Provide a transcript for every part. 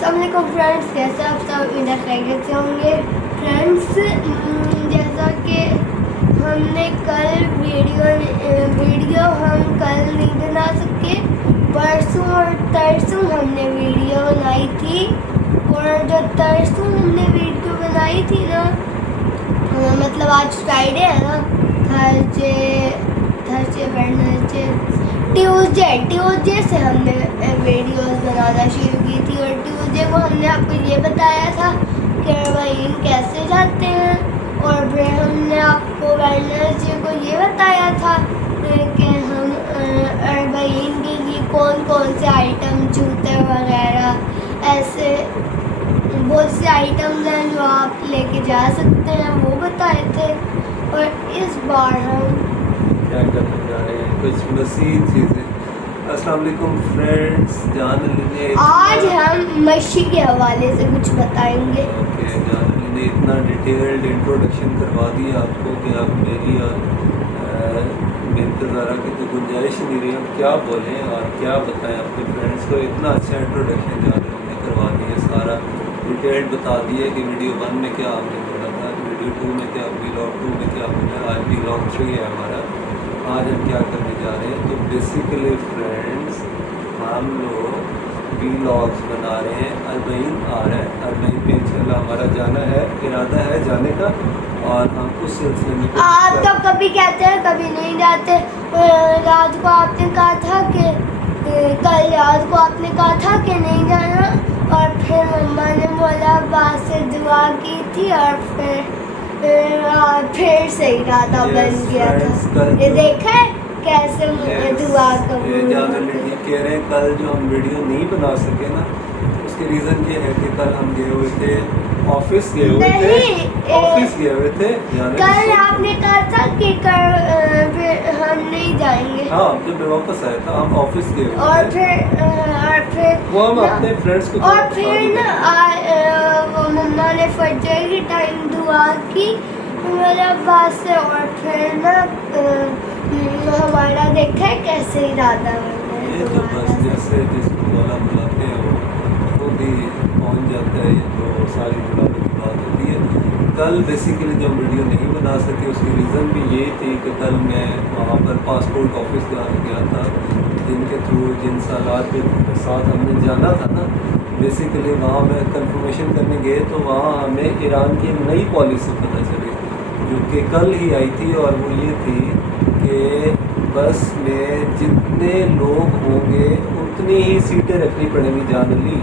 السلام علیکم فرینڈس، کیسے آپ سب؟ امید خیریت سے ہوں گے فرینڈس۔ جیسا کہ ہم نے کل ویڈیو ہم کل نہیں بنا سکے، پرسوں اور ترسوں ہم نے ویڈیو بنائی تھی، اور جو ترسوں ہم نے ویڈیو بنائی تھی نا، مطلب آج فرائیڈے ہے نا، ٹیوزڈے سے ہم نے ویڈیوز بنانا شروع کی تھی، اور ٹیوزڈے کو ہم نے آپ کو یہ بتایا تھا کہ اربعین کیسے جاتے ہیں، اور پھر ہم نے آپ کو ویڈنسڈے کو یہ بتایا تھا کہ ہم اربعین کے لیے کون کون سے آئٹم، جوتے وغیرہ، ایسے بہت سے آئٹمز ہیں جو آپ لے کے جا سکتے ہیں، وہ بتائے تھے۔ اور اس بار ہم کیا کرنے جا رہے ہیں، کچھ مزید چیزیں۔ السلام علیکم فرینڈس، جان علی نے آج ہم مشی کے حوالے سے کچھ بتائیں گے۔ جان علی نے اتنا ڈیٹیلڈ انٹروڈکشن کروا دیا آپ کو کہ اب میری اور بنت زہرا کی تو گنجائش نہیں رہی ہم کیا بولیں اور کیا بتائیں اپنے فرینڈس کو۔ اتنا اچھا انٹروڈکشن جان علی نے کروا دیا، سارا ڈیٹیلڈ بتا دیا کہ ویڈیو 1 میں کیا ہم نے بولا تھا، ویڈیو 2 میں کیا، ولاگ 2 میں کیا بولا، آج ولاگ 3 ہے ہمارا۔ آج ہم کیا کرنے جا رہے ہیں، تو بیسیکلی فرینڈس ہم لوگ ولاگس بنا رہے ہیں، اربعین آ رہا ہے، اربعین پہ انشاءاللہ ہمارا جانا ہے، ارادہ ہے جانے کا، اور ہم اس سلسلے میں آپ تو کبھی کہتے ہیں کبھی نہیں جاتے۔ رات کو آپ نے کہا تھا کہ کل رات کو آپ نے کہا تھا کہ نہیں جانا، اور پھر مما نے مولا عباس سے دعا کی تھی، اور پھر سے ارادہ بن گیا تھا۔ یہ دیکھا ہے کیسے دعا قبول جان ہوتی علی ہے۔ کہہ رہے ہیں کل جو ہم ویڈیو نہیں بنا سکے نا، اس کے ریزن یہ ہے کہ کل ہم گئے ہوئے تھے آفس، گئے ہوئے تھے کل آپ نے کہا تھا کہ ہم نہیں جائیں گے، ہاں جب میں واپس آیا تھا ہم آفس گئے ہوئے اور تھے، پھر وہ ہم اپنے فرینڈس کو اور پھر نا وہ مما نے فجر کے ٹائم دعا کی میرے عباس سے، اور پھر نا ہمارا دیکھا ہے کیسے ارادہ بنا یہ تو بس جیسے جس کو مولا بلاتے ہیں وہ بھی پہنچ جاتا ہے، یہ تو ساری بلانے کی بات ہوتی ہے۔ کل بیسیکلی جو ویڈیو نہیں بنا سکے اس کی ریزن بھی یہ تھی کہ کل میں وہاں پر پاسپورٹ آفس گیا تھا، جن کے تھرو جن سالات کے ساتھ ہم نے جانا تھا نا، بیسیکلی وہاں میں کنفرمیشن کرنے گئے تو وہاں ہمیں ایران کی نئی پالیسی پتہ چلی جو کہ کل ہی آئی تھی، اور وہ یہ تھی کہ بس میں جتنے لوگ ہوں گے اتنی ہی سیٹیں رکھنی پڑیں گی جان علی،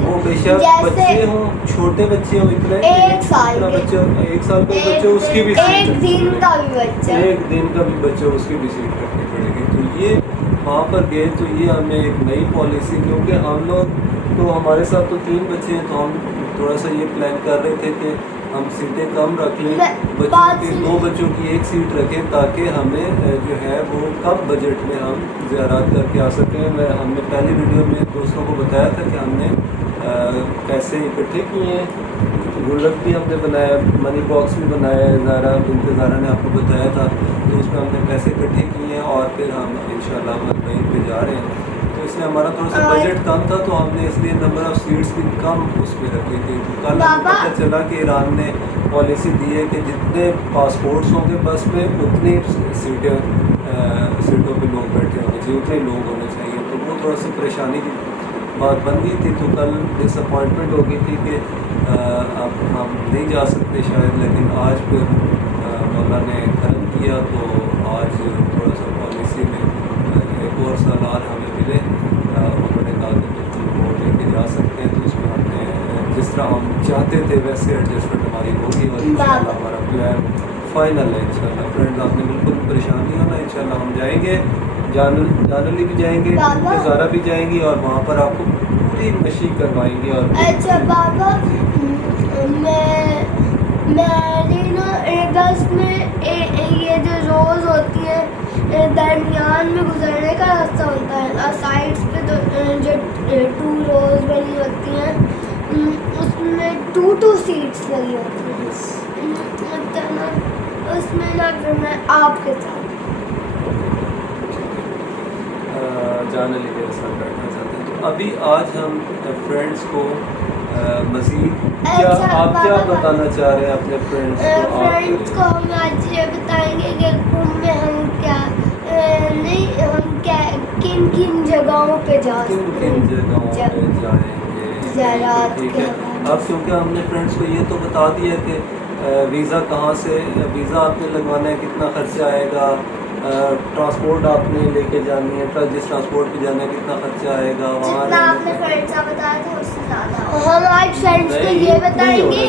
وہ بے شک بچے ہوں، چھوٹے بچے ہوں، اتنے ایک سال بچے، 1 سال کا بچے اس کی بھی ایک دن کا بھی بچہ، ایک دن کا بھی بچہ اس کی بھی سیٹ رکھنی پڑے گی۔ تو یہ وہاں پر گئے تو یہ ہمیں ایک نئی پالیسی، کیونکہ ہم لوگ تو ہمارے ساتھ تو 3 بچے ہیں، تو ہم تھوڑا سا یہ پلان کر رہے تھے کہ ہم سیٹیں کم رکھ لیں، بچوں کی 2 بچوں کی 1 سیٹ رکھیں تاکہ ہمیں جو ہے وہ کم بجٹ میں ہم زیارات کر کے آ سکیں۔ ہم نے پہلی ویڈیو میں دوستوں کو بتایا تھا کہ ہم نے پیسے اکٹھے کیے ہیں، گلک بھی ہم نے بنایا، منی باکس بھی بنایا ہے، زہرا بنت زہرا نے آپ کو بتایا تھا، تو اس میں ہم نے پیسے اکٹھے کیے ہیں، اور پھر ہم انشاءاللہ اربعین پہ جا رہے ہیں۔ تو اس میں ہمارا تھوڑا سا بجٹ کم تھا، تو ہم نے اس لیے نمبر آف سیٹس بھی کم اس پہ رکھی تھی۔ کل ہمیں پتہ چلا کہ ایران نے پالیسی دی ہے کہ جتنے پاسپورٹس ہوں گے بس میں اتنی سیٹوں پہ لوگ بیٹھے ہونے چاہیے، اتنے لوگ ہونے چاہیے، تو وہ تھوڑا سا پریشانی کی بات بن گئی تھی۔ تو کل ڈس اپوائنٹمنٹ ہو گئی تھی کہ اب ہم نہیں جا سکتے شاید، لیکن آج پھر مولا نے کرم کیا تو آج تھوڑا سا پالیسی میں 1 اور سال اور ہمیں ملے، انہوں نے کہا کہ بالکل وہ لے کے جا سکتے ہیں، تو اس میں ہم نے جس طرح ہم چاہتے تھے ویسے ایڈجسٹمنٹ ہماری ہوگی، اور انشاءاللہ ہمارا پلان فائنل ہے انشاءاللہ۔ فرینڈ آپ نے بالکل پریشان نہیں ہونا، انشاءاللہ ہم جائیں گے، جان علی بھی جائیں گے، زہرا بھی جائیں گی، اور وہاں پر آپ کو پوری مشی کروائیں گے۔ اور اچھا بابا، میری نا بس میں یہ جو روز ہوتی ہیں درمیان میں گزرنے کا راستہ ہوتا ہے، اور سائڈس پہ جو 2 روز بنی ہوتی ہیں اس میں 2 سیٹس لگی ہوتی ہیں، اس میں نا پھر میں آپ کے ساتھ جان علی کے ساتھ بیٹھنا چاہتے ہیں، تو ابھی آج ہم فرینڈس کو مزید کیا اچھا، آپ کیا بابا، بتانا چاہ رہے ہیں اپنے فرینڈس کو ہم آج یہ بتائیں گے کہ گھوم میں ہم کیا نہیں ہم کیا کن کن جگہوں پہ جا کن سکتے کن ہیں جگہوں پہ جائیں گے. زیارات ٹھیک کے ہے. حوالے اب کیونکہ ہم نے فرینڈس کو یہ تو بتا دیا کہ ویزا کہاں سے ویزا آپ نے لگوانا ہے, کتنا خرچہ آئے گا, ٹرانسپورٹ آپ نے لے کے جانی ہے, جس ٹرانسپورٹ پہ جانا ہے کتنا خرچہ آئے گا, وہاں جتنا آپ نے فرینڈس کا بتایا تھا اس سے زیادہ. ہم آج فرینڈس کو یہ بتائیں گے,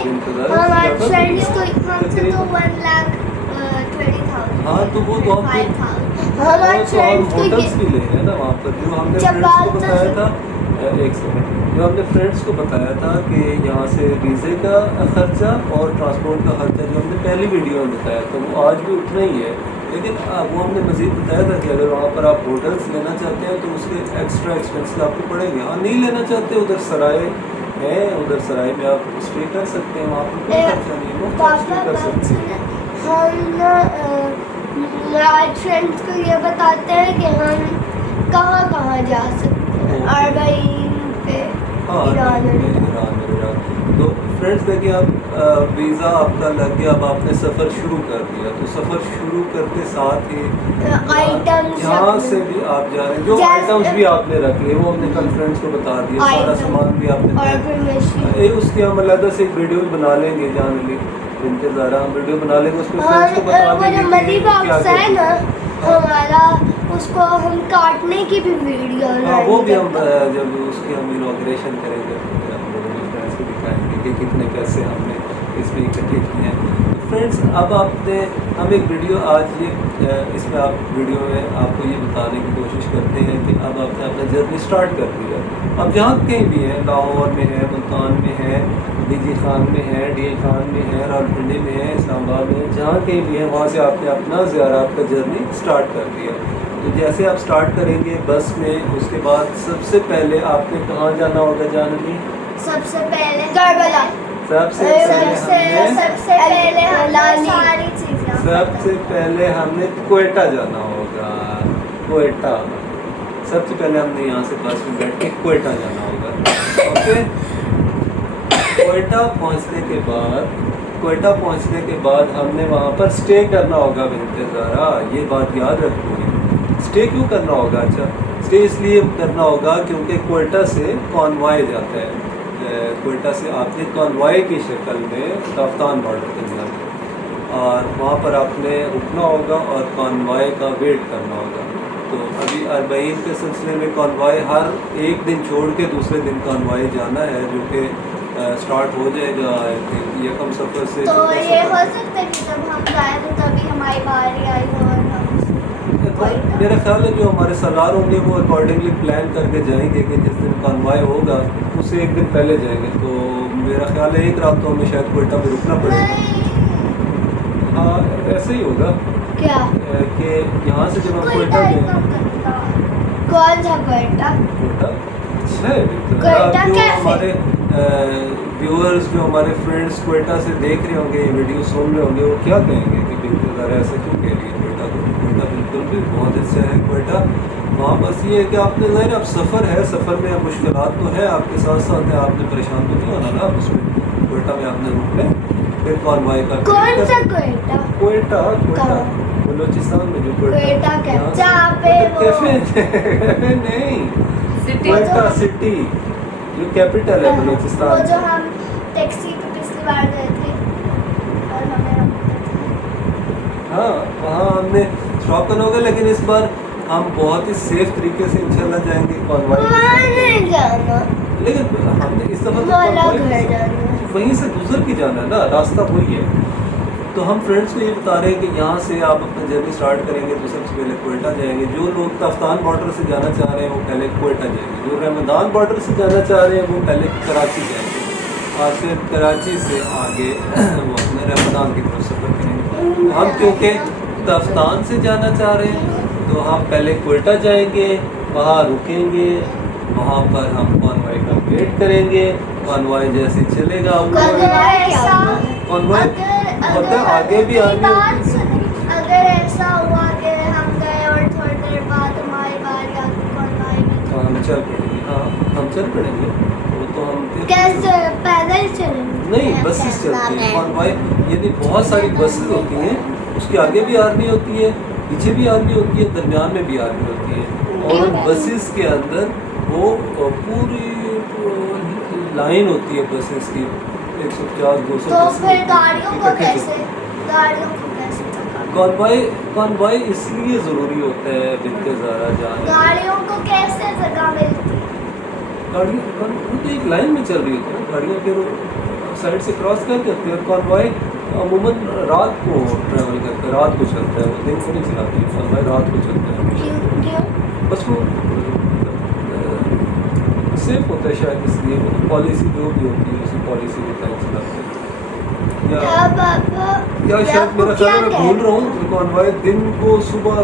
ہم آج فرینڈس کو ہم سے تو 1,20,000. ہاں تو وہ تو ہم آج فرینڈس کو ہوٹلس بھی لے رہے ہیں نا وہاں پر, جو ہم نے فرینڈس کو بتایا تھا. ایک سیکنڈ, جو ہم نے فرینڈس کو بتایا تھا کہ یہاں سے ویزے کا خرچہ اور ٹرانسپورٹ کا خرچہ جو ہم نے پہلی ویڈیو میں بتایا تھا وہ آج بھی اتنا ہی ہے, لیکن وہ ہم نے مزید بتایا تھا کہ اگر وہاں پر آپ ہوٹلس لینا چاہتے ہیں تو اس کے ایکسٹرا ایکسپینس آپ کو پڑیں گے. ہاں نہیں لینا چاہتے, ادھر سرائے ہے, ادھر سرائے میں آپ اسٹے کر سکتے ہیں, وہاں پر کوئی خرچہ نہیں ہے, وہ اسٹے کر سکتے ہیں. ہم آج فرینڈس کو یہ بتاتے ہیں کہ ہم کہاں کہاں جا سکتے ہیں اربعین پہ, ایران. تو فرینڈس دیکھیں اب ویزا آپ کا لگ گیا, اب آپ نے سفر شروع کر دیا, تو سفر شروع کرتے ساتھ ہی آئٹمس یہاں سے بھی آپ جا رہے ہیں, جو آئٹمس بھی آپ نے رکھ لیے وہ ہم نے کل فرینڈس کو بتا دیا, سارا سامان بھی آپ نے. اس کی ہم علیحدہ سے ایک ویڈیو بنا لیں گے, جان لی انتظار, ہم ویڈیو بنا لیں گے, اس میں فرینڈس کو بتا دیں گے منی باکس ہے نا ہمارا, اس کو ہم کاٹنے کی بھی ویڈیو, وہ بھی ہم جب اس کی ہم انوگریشن کریں گے ہم لوگوں نے فرینڈس کو دکھائیں گے کہ کتنے پیسے ہم نے اس میں اکٹھے کیے ہیں. فرینڈس اب آپ نے ہم ایک ویڈیو آج یہ اس میں آپ ویڈیو میں آپ کو یہ بتانے کی کوشش کرتے ہیں کہ اب آپ نے اپنا جرنی اسٹارٹ کر دیا. اب جہاں کہیں بھی ہیں, لاہور میں ہے, ملتان میں ہے, ڈی جی خان میں ہے, ڈی اے خان میں ہے, راولپنڈی میں ہے, اسلام آباد میں ہے, جہاں کہیں بھی ہے وہاں سے آپ نے اپنا زیارات کا جرنی اسٹارٹ کر دیا. تو جیسے آپ اسٹارٹ کریں گے بس میں, اس کے بعد سب سے پہلے آپ نے کہاں جانا ہوگا جانوی؟ سب سے پہلے کربلا, سب سے پہلے ہم نے کوئٹہ جانا ہوگا. کوئٹہ سب سے پہلے ہم نے یہاں سے بس میں بیٹھ کے کوئٹہ جانا ہوگا. اوکے, کوئٹہ پہنچنے کے بعد ہم نے وہاں پر اسٹے کرنا ہوگا. بنتظارہ یہ بات یاد رکھو گے, اسٹے کیوں کرنا ہوگا؟ اچھا, اسٹے اس لیے کرنا ہوگا کیونکہ کوئٹہ سے کانوائے جاتا ہے, کوئٹہ سے آپ نے کانوائے کی شکل میں کفتان بارڈر تک جانا ہے, اور وہاں پر آپ نے رکنا ہوگا اور کانوائے کا ویٹ کرنا ہوگا. تو ابھی اربعین کے سلسلے میں کانوائے ہر ایک دن چھوڑ کے دوسرے دن کانوائے جانا ہے, جو کہ اسٹارٹ ہو جائے گا یکم سفر سے. تو یہ ہو سکتا ہے کہ جب ہم جائیں تو تبھی ہماری باری آئی ہو اور ہم میرا خیال ہے جو ہمارے سردار ہوں گے وہ اکارڈنگلی پلان کر کے جائیں گے کہ جس دن کانوائے ہوگا اس سے ایک دن پہلے جائیں گے. تو میرا خیال ہے ایک رات تو ہمیں شاید کوئٹہ پہ رکنا پڑے گا. ہاں ایسے ہی ہوگا کیا کہ یہاں سے جب ہم کوئٹہ جائیں گے. کون سا کوئٹہ؟ کوئٹہ جو ہمارے ویورز, جو ہمارے فرینڈس کوئٹہ سے دیکھ رہے ہوں گے, یہ ویڈیو سن رہے ہوں گے, وہ کیا کہیں گے کہ بالکل ایسا کیوں کہہ رہی ہے کوئٹہ کو؟ کوئٹہ بالکل بھی بہت اچھا ہے کوئٹہ. وہاں بس یہ ہے کہ آپ نے ظاہر اب سفر ہے, سفر میں مشکلات تو ہے آپ کے ساتھ ساتھ ہیں, آپ نے پریشان تو نہیں ہونا نا آپ اس میں. کوئٹہ میں آپ نے رک لیں, پھر کانوائے کا کون سا کوئٹہ؟ کوئٹہ بلوچستان میں جو کوئٹہ کیفے نہیں, کوئٹہ سٹی جو کیپٹل ہے بلوچستان. وہ جو ہم ٹیکسی پہ پچھلی بار گئے تھے اور ہمیں ہاں وہاں ہم نے اسٹاپ کرنا ہوگا, لیکن اس بار ہم بہت ہی سیف طریقے سے انشاءاللہ جائیں گے کانوائے. لیکن ہم نے اس دفعہ وہیں سے گزر کے جانا ہے نا, راستہ وہی ہے. تو ہم فرینڈس کو یہ بتا رہے ہیں کہ یہاں سے آپ اپنا جرنی اسٹارٹ کریں گے تو سب سے پہلے کوئٹہ جائیں گے. جو لوگ کفتان بارڈر سے جانا چاہ رہے ہیں وہ پہلے کوئٹہ جائیں گے, جو رمضان بارڈر سے جانا چاہ رہے ہیں وہ پہلے کراچی جائیں گے, اور پھر کراچی سے آگے وہ اپنے رمضان کی طرف سفر کریں گے. ہم کیونکہ کفتان سے جانا چاہ رہے ہیں تو ہم پہلے کوئٹہ جائیں گے, وہاں رکیں گے, وہاں پر ہم کانوائے کا ویٹ کریں گے. کانوائے جیسے چلے گا ہوتا آگے بھی آگے. اگر ایسا ہوا کہ ہم گئے اور تھوڑی دیر بعد ہماری باری آ کے کانوائے میں چل پڑے گی. ہاں चल पड़ेंगे, वो तो हम कैसे पैदल चलेंगे? नहीं, बसेस चलती हैं कॉन्वॉय, यानी बहुत सारी बसेस होती हैं, उसके आगे भी आर्मी होती है, पीछे भी आर्मी होती है, दरमियान में भी आर्मी होती है, और उन बसेस के अंदर वो पूरी लाइन होती है बसेस की, 150-200 तो फिर गाड़ियों को कैसे कॉन्वॉय इसलिए ज़रूरी होता है बिल्कुल ज़रा जाने, गाड़ियों को कैसे जगह मिलती? गाड़ियाँ तो एक लाइन में चल रही होती है, गाड़ियाँ फिर साइड से क्रॉस कर करती है, और कॉन्वॉय अमूमन रात को ट्रैवल करता है, रात को चलता है, वो दिन को नहीं चलाती है, कॉन्वॉय रात को चलता है, क्यों? बस वो सेफ होता है शायद, इसलिए वो पॉलिसी जो भी होती है उसी पॉलिसी के तहत चलाते हैं, या शायद मेरा ख्याल है मैं भूल रहा हूँ, तो कॉन्वॉय दिन को सुबह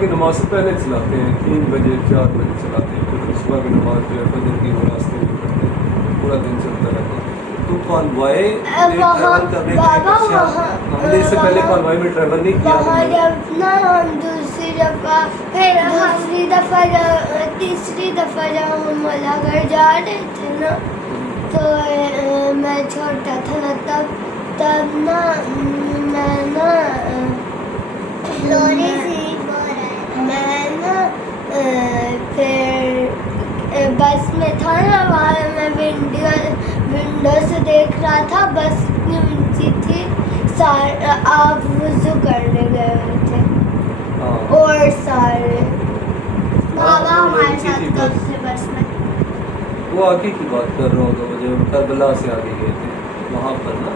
की नमाज से पहले चलाते हैं, 3 बजे 4 बजे चलाते हैं, फिर सुबह की नमाज जो है फजर की वो रास्ते में पढ़ते हैं, पूरा दिन चलता रहता है। तो कॉन्वॉय ट्रैवल करने का एक अच्छा, हमने इससे पहले कॉन्वॉय में ट्रैवल नहीं किया, हम दूसरी दफ़ा फिर तीसरी दफ़ा जब हम मलागढ़ जा रहे थे ना, तो मैं छोटा था ना, तब ना मैं ना मैं ना फिर बस में था ना, वहाँ मैं विंडो से देख रहा था, बस इतनी ऊंची थी, आप वज़ू करने गए हुए थे, और सारे बाबा हमारे साथ कब थे बस में? वो आगे की बात कर रहा होगा, वो जब करबला से आगे गए थे वहाँ पर ना,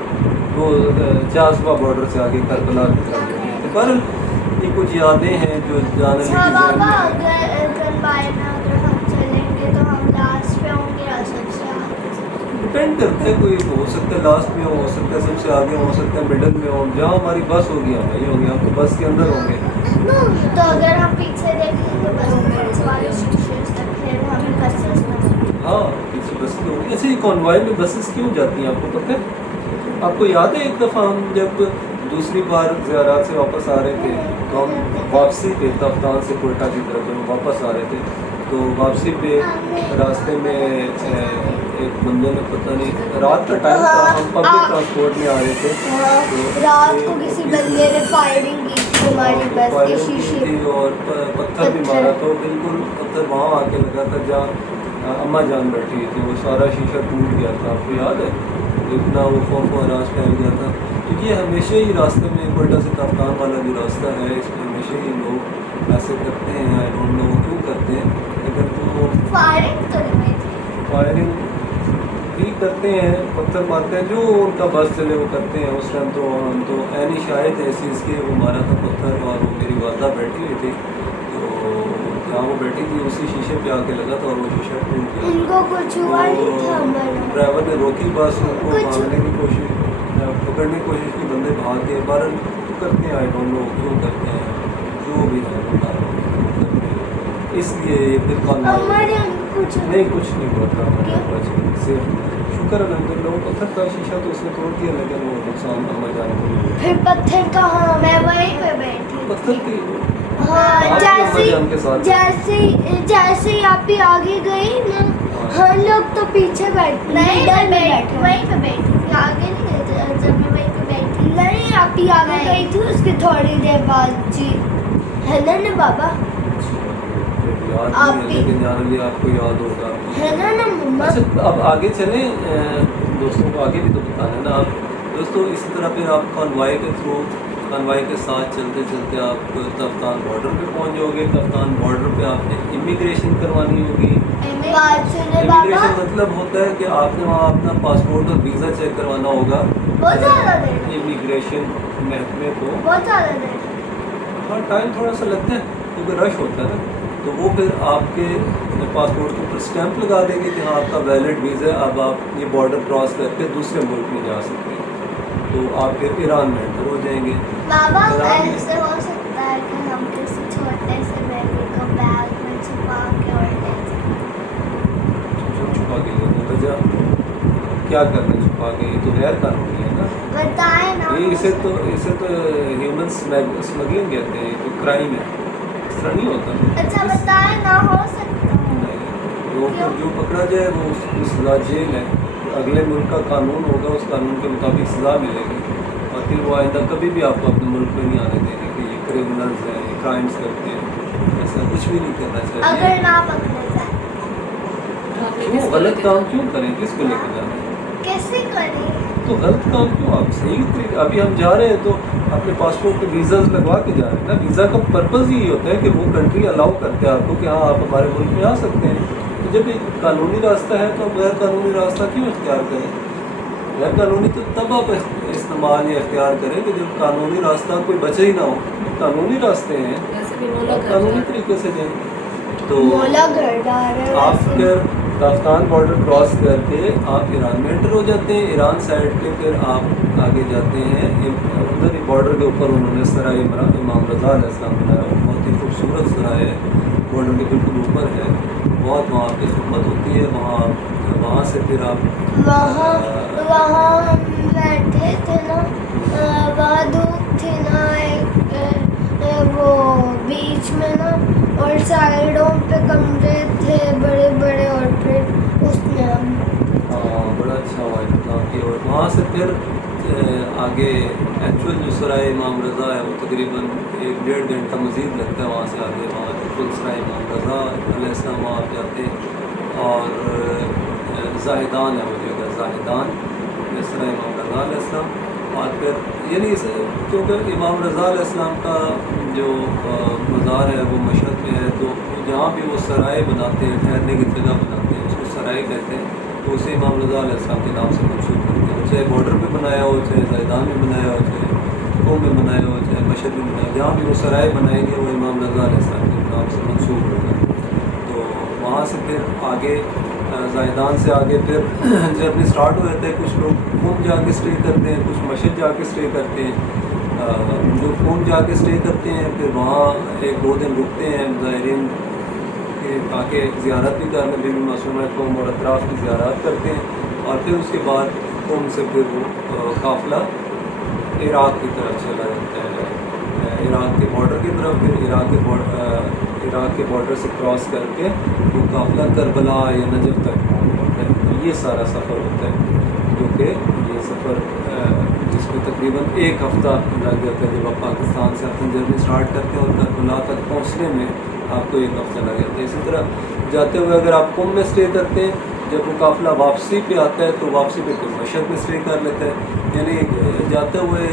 वो चासबा बॉर्डर से आगे करबला की तरफ गए थे, पर ये कुछ यादें हैं जो जाने की बाबा अगर बाय में अगर हम चलेंगे तो हम लास्ट पे होंगे या सबसे आगे? डिपेंड करता है, कोई हो सकता है लास्ट में हो सकता है सबसे आगे हो सकता है मिडल में हो, जहाँ हमारी बस होगी हम वहीं होंगे, हम तो बस के अंदर होंगे। तो अगर हम पीछे देखेंगे बस वाले शीशे से, फिर हमें बसेस नजर, हाँ पीछे बस होगी। अच्छा, ये कॉन्वॉय में बसेस क्यों जाती हैं आपको पता है? आपको याद है एक दफ़ा हम जब दूसरी बार ज़ियारत से वापस आ रहे थे, तो हम वापसी पे तफ्तान से कोयटा की तरफ हम वापस आ रहे थे, तो वापसी पे रास्ते में एक बंदे ने पता नहीं, रात का टाइम था, हम पब्लिक ट्रांसपोर्ट में आ रहे थे, तो रात को किसी बंदे ने फायरिंग की थी हमारी बस के शीशे थी और पत्थर भी मारा, तो बिल्कुल पत्थर वहाँ आके लगा था जहाँ अम्मा जान बैठी थी, वो सारा शीशा टूट गया था, आपको याद है? इतना वो खौफ व हरास फैल गया था, क्योंकि ये हमेशा ही रास्ते में कोयटा से तफ्तान वाला जो रास्ता है, इसमें हमेशा ही लोग ऐसे करते हैं, आई डोंट नो वो क्यों करते हैं, अगर तो फायरिंग भी करते हैं, पत्थर मारते हैं, जो उनका बस चले वो करते हैं। उस टाइम तो हम तो ऐनी शायद है इस चीज़ के, वो मारा था पत्थर, और वो मेरी वालदा बैठी हुई थी, तो जहाँ वो बैठी थी उसी शीशे पे आके लगा था और वो शीशा टूट गया। उनको कुछ हुआ नहीं था, ड्राइवर ने रोकी बस, उनको भागने की कोशिश, पकड़ने की कोशिश की, बंदे भाग गए, बारन करते हैं, आई डोंट नो क्यों करते हैं, जो भी है बता रहा हूँ, इसलिए ये फिर नहीं कुछ नहीं हुआ था हमारे, सिर्फ शुक्र अलहमदुलिल्लाह, वो पत्थर का शीशा तो उसने तोड़ दिया, लेकिन वो नुकसान अम्मा जान को नहीं हुआ। फिर पत्थर कहाँ? मैं वहीं पे बैठी, पत्थर की हाँ, जैसे ही आप ही आगे गई ना, हम लोग तो पीछे बैठे, नहीं वहीं पे बैठी थी, आगे नहीं गए, जब मैं वहीं पे बैठी, नहीं आप ही आगे गई थी, उसके थोड़ी देर बाद जी, है ना बाबा? याद नहीं है, लेकिन जानवी आपको याद होगा, है ना मम्मा? अच्छा, अब आगे चले, दोस्तों को आगे भी तो बताना है ना आप दोस्तों। इसी तरह फिर आप कॉन्वॉय के थ्रू, कॉन्वॉय के साथ चलते चलते आप तफ्तान बॉर्डर पे पहुंच जाओगे। तफ्तान बॉर्डर पे आपने इमिग्रेशन करवानी होगी। इमिग्रेशन मतलब होता है कि आपने वहाँ अपना पासपोर्ट और वीज़ा चेक करवाना होगा। बहुत ज़्यादा देर, इमिग्रेशन महकमे को बहुत ज़्यादा देर, हाँ टाइम थोड़ा सा लगता है क्योंकि रश होता है ना, तो वो फिर आपके पासपोर्ट के ऊपर स्टैंप लगा देंगे कि हाँ आपका वैलिड वीज़ा है, अब आप ये बॉर्डर क्रॉस करके दूसरे मुल्क में जा सकते हैं। तो आप फिर ईरान में एंटर हो जाएंगे। बाबा ऐसे हो सकता है कि हम किसी छोटे से बेबी को बैग में छुपा के और ले जाएं? छुपा के ले वजह क्या करना छुपा के, ये तो गैर कानूनी है ना, बताए ना। ये इसे तो ह्यूमन स्मगलिंग कहते हैं, तो क्राइम है, इस तरह नहीं होता। अच्छा बताए ना, हो सकता है। नहीं तो फिर जो पकड़ा जाए वो उसकी सज़ा जेल है, अगले मुल्क का कानून होगा, उस कानून के मुताबिक सज़ा मिलेगी और फिर वो आइंदा कभी भी आपको अपने मुल्क में नहीं आने देंगे कि ये क्रिमिनल्स हैं, ये क्राइम्स करते हैं, ऐसा कुछ भी नहीं करना चाहिए। अगर ना पकड़े जाए क्यों गलत काम क्यों करें, किसको लेकर जाना है? कैसे करें? तो गलत काम क्यों, आप सही तरीके, अभी हम जा रहे हैं तो अपने पासपोर्ट पे वीज़ाज लगवा के जा रहे हैं ना, वीज़ा का पर्पज़ यही होता है कि वो कंट्री अलाउ करते हैं आपको कि हाँ आप हमारे मुल्क में आ सकते हैं। तो जब एक कानूनी रास्ता है तो गैर कानूनी रास्ता क्यों इख्तियार करें? गैर कानूनी तो तब आप इस्तेमाल या इख्तियार करें कि जब कानूनी रास्ता कोई बचे ही ना हो, कानूनी रास्ते हैं आप कानूनी तरीके से जाएँ। तो मोला घर डाल रहे आप फिर अफगान बॉर्डर क्रॉस करके आप ईरान में एंटर हो जाते हैं, ईरान साइड पे फिर आप आगे जाते हैं, उधर ही बॉर्डर के ऊपर उन्होंने सराय इमाम रज़ा अलैहिस्सलाम बनाया, बहुत ही खूबसूरत सराय है, बॉर्डर के बिल्कुल ऊपर है, बहुत वहाँ पे खिदमत होती है, वहाँ से फिर आप वहाँ हम बैठे थे ना, वहाँ धूप थी ना वो बीच में ना, और साइडों पे कमरे थे बड़े बड़े, और फिर उसमें हम बड़ा अच्छा हुआ इंतजाम किया। और वहाँ से फिर आगे एक्चुअल जो सराय इमाम रज़ा है वो तकरीबन 1-1.5 घंटा मज़ीद लगता है वहाँ से आगे, वहाँ एक्चुअल सराय इमाम रज़ा अलैहिस्सलाम वहाँ आप जाते हैं। और ज़ाहिदान है वो जगह, ज़ाहिदान सराय इमाम रज़ा अलैहिस्सलाम। और फिर यानी क्योंकि इमाम रज़ा अलैहिस्सलाम का जो मज़ार है वो मशहद में है, तो जहाँ भी वो सराय बनाते हैं, ठहरने की जगह बनाते हैं, उसको सराय कहते हैं, तो उसे इमाम रज़ा अलैहिस्सलाम के नाम से मंसूब करते हैं, चाहे बॉर्डर पे बनाया हो, चाहे ज़ाहिदान में बनाया हो, चाहे कोम में बनाया हो, चाहे मशहद में बनाया हो, जहाँ भी वो सराय बनाएंगे वो इमाम रज़ा अलैहिस्सलाम के नाम से मंसूब होगा। तो वहाँ से फिर आगे ज़ाहिदान से आगे फिर जर्नी स्टार्ट हो जाता है, कुछ लोग कोम जाके स्टे करते हैं, कुछ मशहद जाके स्टे करते हैं। जो कोम जाके स्टे करते हैं फिर वहाँ 1-2 दिन रुकते हैं, ज़ायरीन के आके ज़ियारत भी करने, बीबी मासूमा कोम और अतराफ़ की ज़ियारत करते हैं, और फिर उसके बाद कोम से फिर वो काफ़िला इराक़ की तरफ चला जाता है, इराक़ के बॉर्डर की तरफ, फिर इराक़ के बॉर्डर से क्रॉस करके वो काफ़िला करबला या नजफ़ तक पहुँचता है। तो ये सारा सफ़र होता है, जो कि ये सफ़र जिसमें तकरीबन 1 हफ़्ता लग जाता है। जब आप पाकिस्तान से अपनी जर्नी स्टार्ट करते हैं और करबला तक पहुँचने में आपको 1 हफ़्ता लग जाता है। इसी तरह जाते हुए अगर आप कुम में स्टे करते हैं, जब वो काफ़िला वापसी पे आता है तो वापसी पे फिर मशहद में स्टे कर लेते हैं, यानी जाते हुए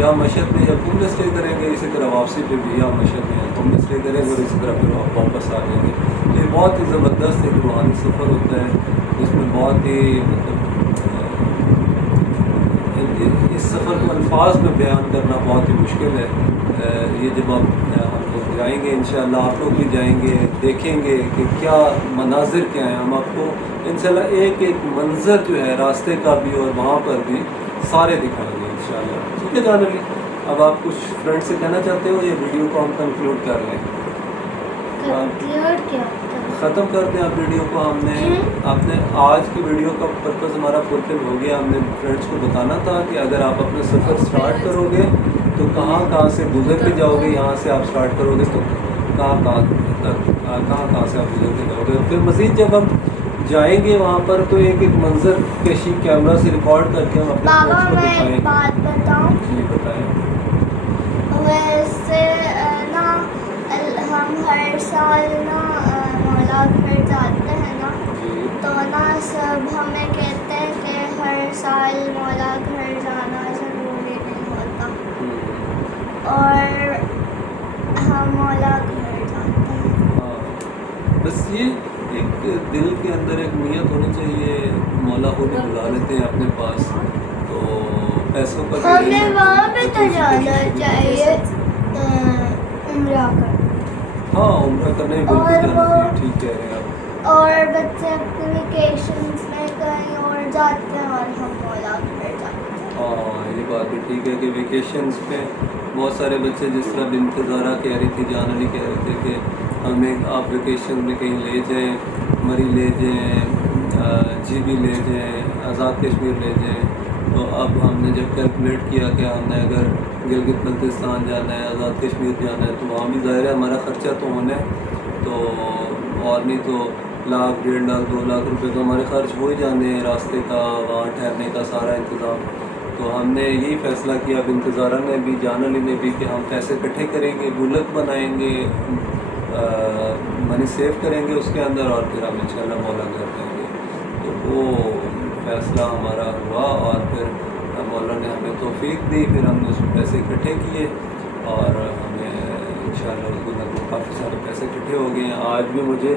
या मशहद में या कुम में स्टे करेंगे, इसी तरह वापसी पे भी या मशहद में या कुम में स्टे करेंगे, और इसी तरह फिर वापस आ जाएंगे। तो ये बहुत ही ज़बरदस्त एक रूहानी सफ़र होता है, जिसमें बहुत ही मतलब इस सफ़र को अल्फाज में बयान करना बहुत ही मुश्किल है। ये जब आप हम लोग जाएंगे इंशाअल्लाह, आप लोग भी जाएंगे, देखेंगे कि क्या मनाजिर क्या हैं, हम आपको इंशाअल्लाह एक मंज़र जो है रास्ते का भी और वहाँ पर भी सारे दिखाएंगे इंशाअल्लाह। ठीक है जानवी, अब आप कुछ फ्रेंड से कहना चाहते हो, ये वीडियो को हम कंक्लूड कर लें? कंक्लूड क्या? ख़त्म कर दें आप वीडियो को। आपने आज की वीडियो का पर्पज़ हमारा फुलफिल हो गया। हमने फ्रेंड्स को बताना था कि अगर आप अपना सफ़र स्टार्ट करोगे तो कहाँ से गुजर के जाओगे, यहाँ से आप स्टार्ट करोगे तो कहाँ से आप गुजर के जाओगे। फिर मज़ीद जब हम जाएंगे वहाँ पर तो एक मंज़र कशी कैमरा से रिकॉर्ड करके हम अपने बाबा फ्रेंड्स को मैं एक दिखाएंगे। बात बताऊं, जी बताएं। वैसे ना हम हर साल ना मौला घर जाते हैं ना, जी तो ना सब हमें कहते हैं कि हर साल मौला घर जाना ज़रूरी नहीं होता, और हम मौला घर जाते हैं। हाँ, बस ये एक दिल के अंदर एक नियत होनी चाहिए, मौला खुद ही बुला लेते हैं अपने पास, तो पैसों का हमें वहाँ पे तो जाना चाहिए उम्रा कर। हाँ उम्रा करने बिल्कुल जाना चाहिए, ठीक कह रहे हैं आप। और बच्चे अपने वेकेशंस में कहीं और जाते हैं और हम मौला घर जाते हैं। हाँ ये बात भी ठीक है कि वेकेशंस पे बहुत सारे बच्चे, जिस तरह बिन्त ज़ारा कह रही थी, जान अली कह रहे थे कि हमें आप वेकेशन में कहीं ले जाएं, मरी ले जाएं, जीबी ले जाएं, आज़ाद कश्मीर ले जाएं। तो अब हमने जब कैलकुलेट किया कि हमने अगर गिलगित बल्तिस्तान जाना है, आज़ाद कश्मीर जाना है, तो वहाँ भी ज़ाहिर है हमारा ख़र्चा तो होना है, तो और नहीं तो लाख 1.5 लाख 2 लाख रुपए तो हमारे खर्च हो ही जाते हैं, रास्ते का, वहाँ ठहरने का सारा इंतज़ाम। तो हमने यही फ़ैसला किया, अब इंतज़ारा ने भी, जान अली ने भी, कि हम पैसे इकट्ठे करेंगे, गुल्लक बनाएंगे, मनी सेव करेंगे उसके अंदर, और फिर हम इंशाल्लाह मौला घर जाएंगे। तो वो फ़ैसला हमारा हुआ और फिर मौला ने हमें तौफीक दी, फिर हमने उसमें पैसे इकट्ठे किए और हमें इंशाल्लाह उस गुल्लक में काफ़ी सारे पैसे इकट्ठे हो गए हैं। आज भी मुझे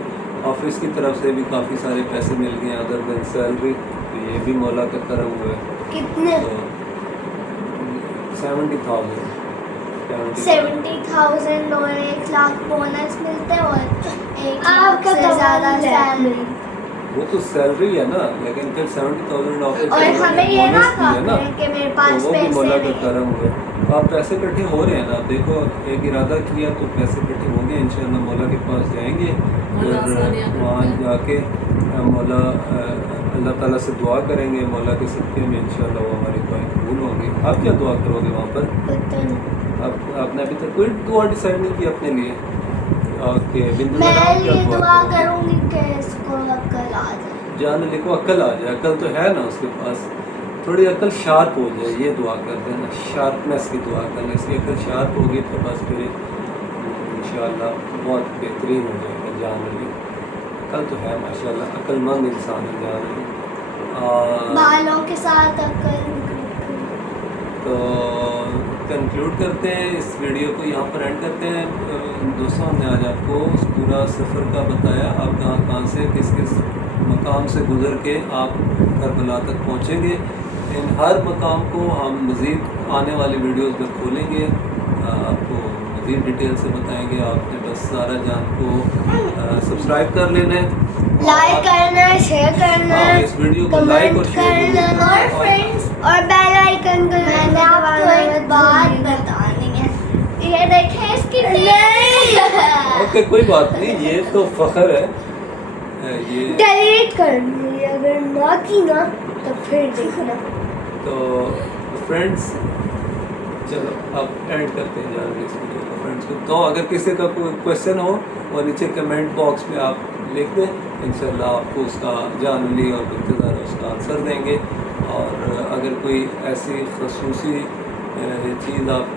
ऑफिस की तरफ से भी काफ़ी सारे पैसे मिल गए हैं अदर देन सैलरी, तो ये भी मौला का करम हुआ है। कितने? तो 70,000 70,000 और 1 लाख बोनस मिलते हैं और 1 लाख से ज़्यादा सैलरी। वो तो सैलरी है ना, लेकिन फिर 70,000 ऑफिस और हमें ये ना है ना, कि मेरे पास तो वो भी पैसे मौला का नहीं। करम हुआ है। आप पैसे इकट्ठे हो रहे हैं ना, देखो एक इरादा किया तो पैसे इकट्ठे होंगे, इंशाल्लाह मौला के पास जाएंगे, फिर वहाँ जाके मौला अल्लाह ताला से दुआ करेंगे, मौला के सदक़े में इंशाल्लाह वो हमारी दुआएं कबूल होंगी। आप क्या दुआ करोगे वहाँ पर? पता नहीं। आपने अभी तक कोई दुआ डिसाइड नहीं की अपने लिए? ओके, मैं ये दुआ करूँगी कि इसको अक्ल आ जाए, जान अली को अक्ल आ जाए। अक्ल तो है ना उसके पास, थोड़ी अक्ल शार्प हो जाए, ये दुआ कर देना, शार्पनेस की दुआ करना। इसकी अक्ल शार्प होगी तो बस फिर इंशाल्लाह बहुत बेहतरीन हो जाएगा जान अली। अक्ल तो है माशाल्लाह, अक्लमंद इंसान है जान अली। बालों के साथ अक्ल। तो कंक्लूड करते हैं इस वीडियो को, यहाँ पर एंड करते हैं। दोस्तों, हमने आज आपको उस पूरा सफ़र का बताया, आप कहाँ से किस किस मकाम से गुज़र के आप करबला तक पहुँचेंगे। इन हर मकाम को हम मज़ीद आने वाली वीडियोस में खोलेंगे, आपको मज़ीद डिटेल से बताएंगे। आपने बस सारा जान को सब्सक्राइब कर लेना है, लाइक करना है, शेयर करना हाँ, है, इस वीडियो को लाइक और कमेंट शेयर करना है, और फ्रेंड्स और बेल आइकन को मैंने आपको एक बात बतानी है। ये देखें इसकी ओके, कोई बात नहीं, ये तो फ़ख्र है। ये डिलीट करनी है, अगर ना की ना तो फिर देखना। तो फ्रेंड्स, चलो अब एंड करते हैं जान इस वीडियो को फ्रेंड्स को। तो अगर किसी का कोई क्वेश्चन हो और नीचे कमेंट बॉक्स में आप लिख दें, इंशाल्लाह आपको उसका जान अली और इंतज़ार उसका आंसर देंगे। और अगर कोई ऐसी खसूसी चीज़ आप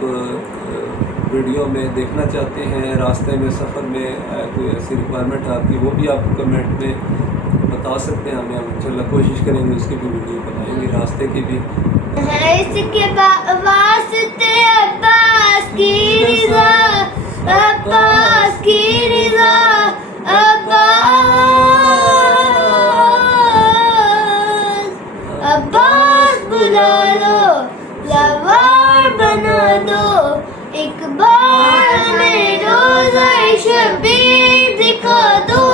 वीडियो में देखना चाहते हैं, रास्ते में सफ़र में कोई ऐसी रिक्वायरमेंट आपकी, वो भी आप कमेंट में बता सकते हैं हमें, हम इंशाल्लाह कोशिश करेंगे उसकी भी वीडियो बनाएंगे, रास्ते की भी। इसके वास्ते अब्बास की रिज़ा, अब्बास की रिज़ा, अब्बास बुला लो, लवार बना दो, एक बार में रोज़ा शबीर दिखा दो।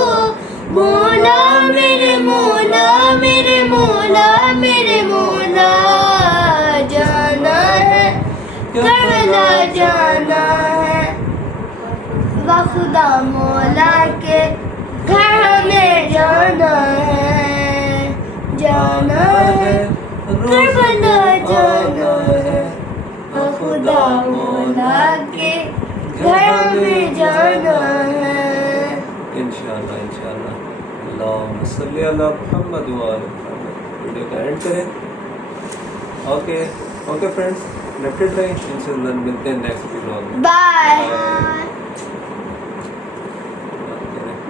मौला मेरे मौला मेरे मौला मेरे मौला, जाना है करबला जाना है, व खुदा मौला के घर में जाना है, जाना है करबला जाना है, व खुदा मौला के घर में जाना है। इंशाल्लाह इंशाल्लाह। अल्लाहुम्मा सल्ली अला मुहम्मद व आले मुहम्मद। वीडियो का एंड करें। ओके फ्रेंड्स, कनेक्टेड रहें, इंशाल्लाह मिलते हैं नेक्स्ट वीडियो में। बाय।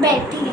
बैठी